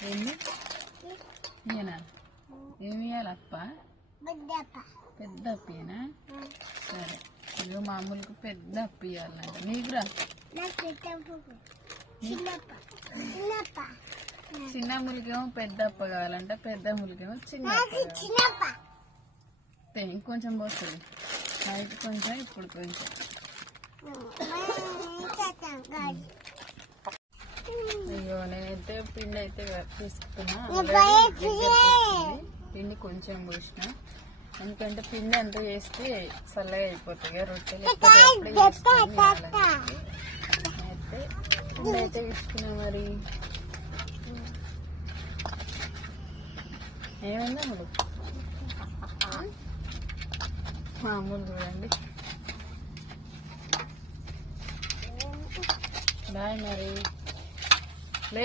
ఏంది నేనా ఏమి ఇవ్వాలప్ప పెద్ద అప్పేనా సరే ఇదిగో మామూలుగా పెద్ద అప్పు ఇవ్వాలంట నీకురా చిన్న ములికేమో పెద్ద అప్ప కావాలంట పెద్ద ములికేమో చిన్న ఇంకొంచెం పోస్తుంది నైట్ కొంచెం ఇప్పుడు కొంచెం అయ్యో నేనైతే పిండి అయితే తీసుకున్నా పిండి కొంచెం పోసిన ఎందుకంటే పిండి అంత చేస్తే చల్లగా అయిపోతాయి రొట్టెలు అయితే పిండి అయితే తీసుకున్నా మరి ఏమైందా మరి మామూలు చూడండి బాయ్ మరి లే